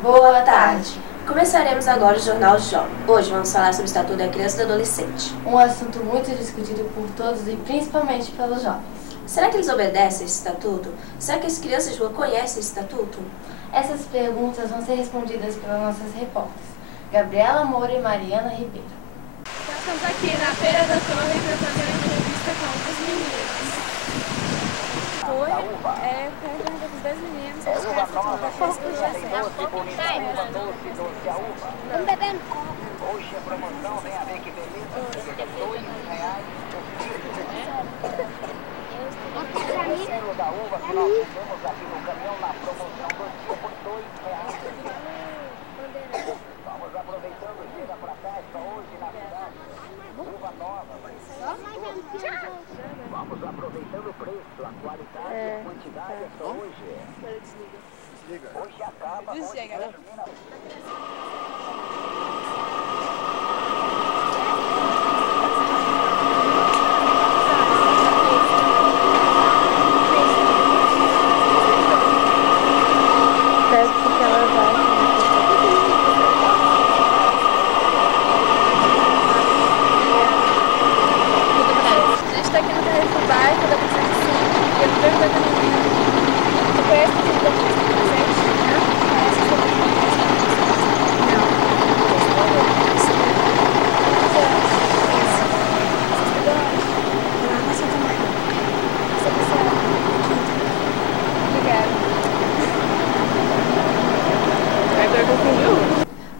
Boa tarde. Começaremos agora o Jornal Jovem. Hoje vamos falar sobre o Estatuto da Criança e do Adolescente. Um assunto muito discutido por todos e principalmente pelos jovens. Será que eles obedecem esse estatuto? Será que as crianças de rua conhecem esse estatuto? Essas perguntas vão ser respondidas pelas nossas repórteres, Gabriela Moura e Mariana Ribeiro. Nós estamos aqui na Feira da Torre para fazer uma entrevista com os meninos. Pergunta para os 10 meninos, eles conhecem tudo da festa do Vamos bebendo. Hoje a promoção, vem a ver que beleza, R$ 2 o quilo da uva que nós vendemos aqui no caminhão na promoção do dia por R$ 2. Vamos aproveitando, chega pra festa hoje na cidade. Uva nova, vai ser. Vamos aproveitando o preço, a qualidade e a quantidade é só hoje. Hoje acaba, hoje termina.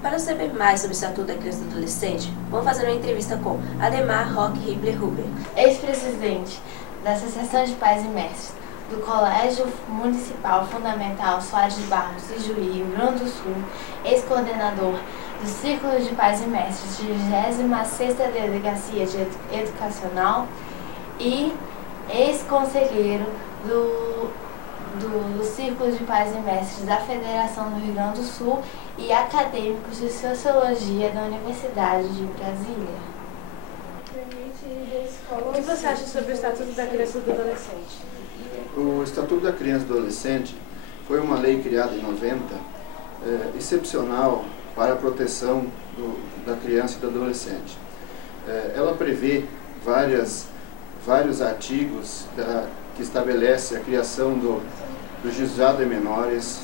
Para saber mais sobre o Estatuto da Criança e do Adolescente, vamos fazer uma entrevista com Ademar Roque Hibler-Huber, Ex-presidente da Associação de Pais e Mestres do Colégio Municipal Fundamental Soares de Barros de Juí, Rio Grande do Sul, ex-coordenador do Círculo de Pais e Mestres de 26ª Delegacia Educacional e ex-conselheiro do Círculo de Pais e Mestres da Federação do Rio Grande do Sul e acadêmicos de Sociologia da Universidade de Brasília. O que você acha sobre o Estatuto da Criança e do Adolescente? O Estatuto da Criança e do Adolescente foi uma lei criada em 90, excepcional para a proteção da criança e do adolescente. Ela prevê vários artigos que estabelece a criação do juizado de menores,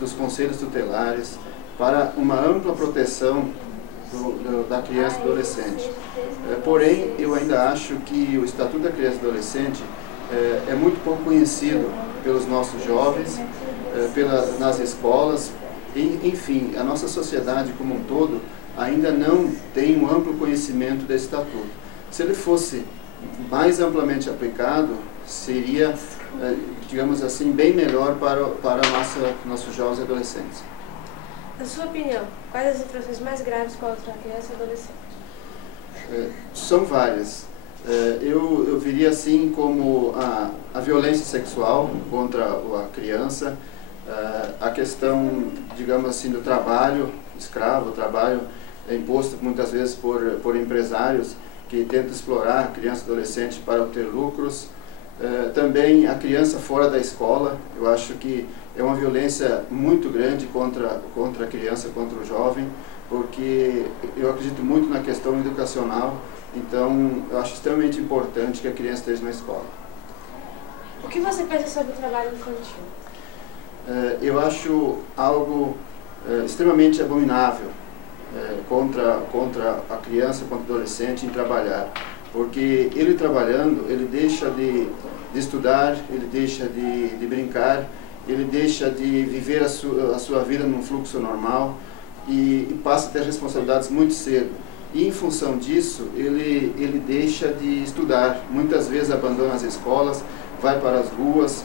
dos conselhos tutelares, para uma ampla proteção da criança e do adolescente. Porém, eu ainda acho que o Estatuto da Criança e do Adolescente é muito pouco conhecido pelos nossos jovens, nas escolas, enfim, a nossa sociedade como um todo ainda não tem um amplo conhecimento desse Estatuto. Se ele fosse mais amplamente aplicado, seria, digamos assim, bem melhor para nossos jovens e adolescentes. Na sua opinião, quais as infrações mais graves contra a criança e adolescente? São várias. Eu viria assim como a violência sexual contra a criança, a questão, digamos assim, do trabalho escravo, o trabalho imposto muitas vezes por empresários que tentam explorar a criança e adolescente para obter lucros. Também a criança fora da escola, eu acho que é uma violência muito grande contra a criança, contra o jovem, porque eu acredito muito na questão educacional, então eu acho extremamente importante que a criança esteja na escola. O que você pensa sobre o trabalho infantil? Eu acho algo extremamente abominável contra a criança, contra o adolescente em trabalhar, porque ele trabalhando, ele deixa de estudar, ele deixa de brincar, ele deixa de viver a sua vida num fluxo normal e passa a ter responsabilidades muito cedo. E em função disso, ele deixa de estudar, muitas vezes abandona as escolas, vai para as ruas,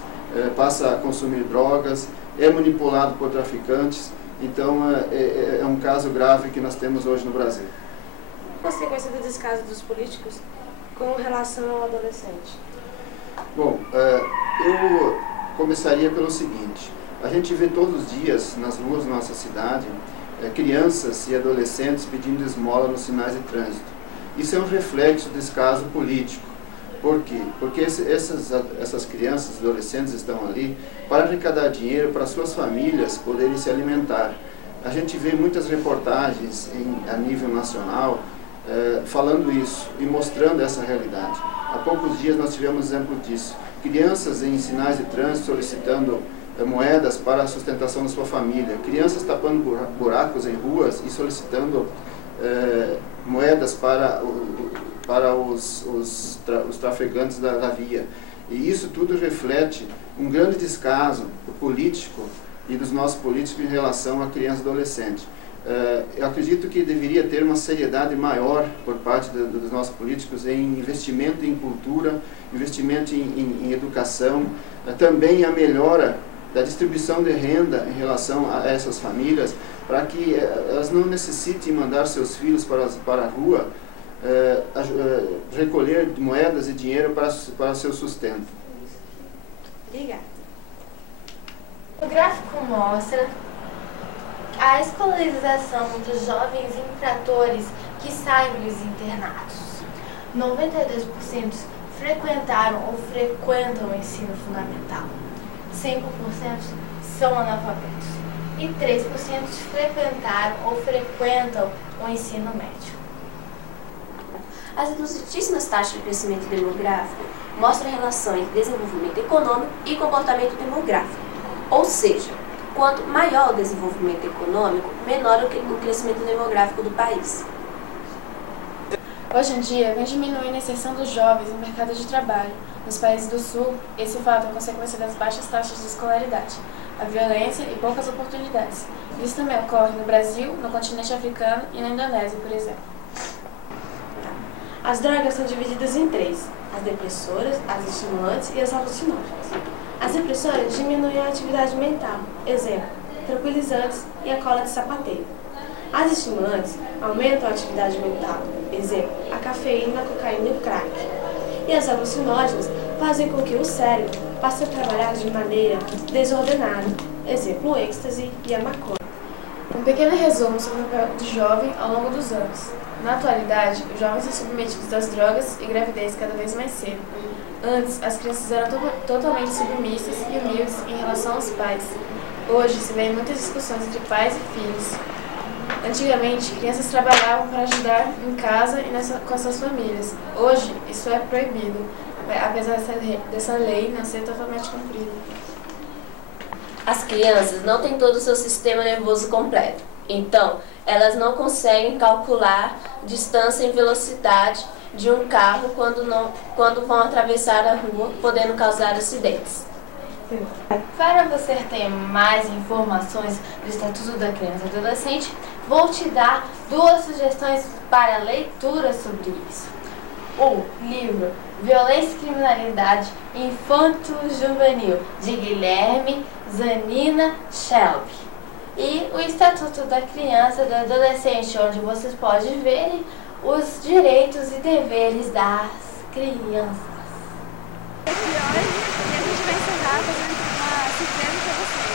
passa a consumir drogas, é manipulado por traficantes. Então é um caso grave que nós temos hoje no Brasil. Consequência do descaso dos políticos com relação ao adolescente? Bom, eu começaria pelo seguinte: a gente vê todos os dias nas ruas da nossa cidade crianças e adolescentes pedindo esmola nos sinais de trânsito. Isso é um reflexo desse caso político. Por quê? Porque essas crianças e adolescentes estão ali para arrecadar dinheiro para suas famílias poderem se alimentar. A gente vê muitas reportagens a nível nacional falando isso e mostrando essa realidade. Há poucos dias nós tivemos exemplo disso. Crianças em sinais de trânsito solicitando moedas para a sustentação da sua família. Crianças tapando buracos em ruas e solicitando moedas para os trafegantes da via. E isso tudo reflete um grande descaso político e dos nossos políticos em relação à criança e adolescente. Eu acredito que deveria ter uma seriedade maior por parte dos nossos políticos em investimento em cultura, investimento em educação, também a melhora da distribuição de renda em relação a essas famílias, para que elas não necessitem mandar seus filhos para a rua recolher moedas e dinheiro para seu sustento. Obrigada. O gráfico mostra a escolarização dos jovens infratores que saem dos internatos. 92% frequentaram ou frequentam o ensino fundamental. 5% são analfabetos. E 3% frequentaram ou frequentam o ensino médio. As ilustratíssimas taxas de crescimento demográfico mostram a relação entre desenvolvimento econômico e comportamento demográfico. Ou seja, quanto maior o desenvolvimento econômico, menor o crescimento demográfico do país. Hoje em dia, vem diminuindo a inserção dos jovens no mercado de trabalho. Nos países do Sul, esse fato é consequência das baixas taxas de escolaridade, a violência e poucas oportunidades. Isso também ocorre no Brasil, no continente africano e na Indonésia, por exemplo. As drogas são divididas em 3, as depressoras, as estimulantes e as alucinógenas. As depressoras diminuem a atividade mental, exemplo, tranquilizantes e a cola de sapateiro. As estimulantes aumentam a atividade mental, exemplo, a cafeína, a cocaína e o crack. E as alucinógenas fazem com que o cérebro passe a trabalhar de maneira desordenada, exemplo, o êxtase e a maconha. Um pequeno resumo sobre o papel do jovem ao longo dos anos. Na atualidade, os jovens são submetidos às drogas e gravidez cada vez mais cedo. Antes, as crianças eram totalmente submissas e humildes em relação aos pais. Hoje, se vê muitas discussões entre pais e filhos. Antigamente, crianças trabalhavam para ajudar em casa e com as suas famílias. Hoje, isso é proibido, apesar dessa lei não ser totalmente cumprida. As crianças não têm todo o seu sistema nervoso completo, então elas não conseguem calcular distância e velocidade de um carro quando vão atravessar a rua, podendo causar acidentes. Para você ter mais informações do Estatuto da Criança e Adolescente, vou te dar 2 sugestões para leitura sobre isso. O livro Violência e Criminalidade Infanto-Juvenil, de Guilherme Zanina Shelby. E o Estatuto da Criança e do Adolescente, onde vocês podem ver os direitos e deveres das crianças. E a gente vai encerrar fazendo uma surpresa para vocês.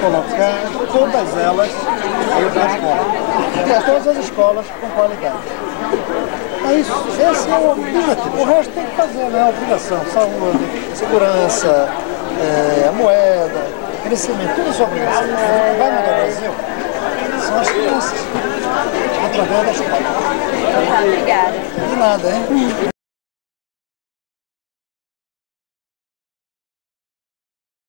Colocar todas elas na escola. Todas as escolas com qualidade. É isso. Esse é o objetivo. O resto tem que fazer, né? A obrigação, saúde, segurança, a moeda, crescimento, tudo isso é obrigação. Vai mudar o Brasil? São as crianças. Através da escola. Obrigada. De nada, hein?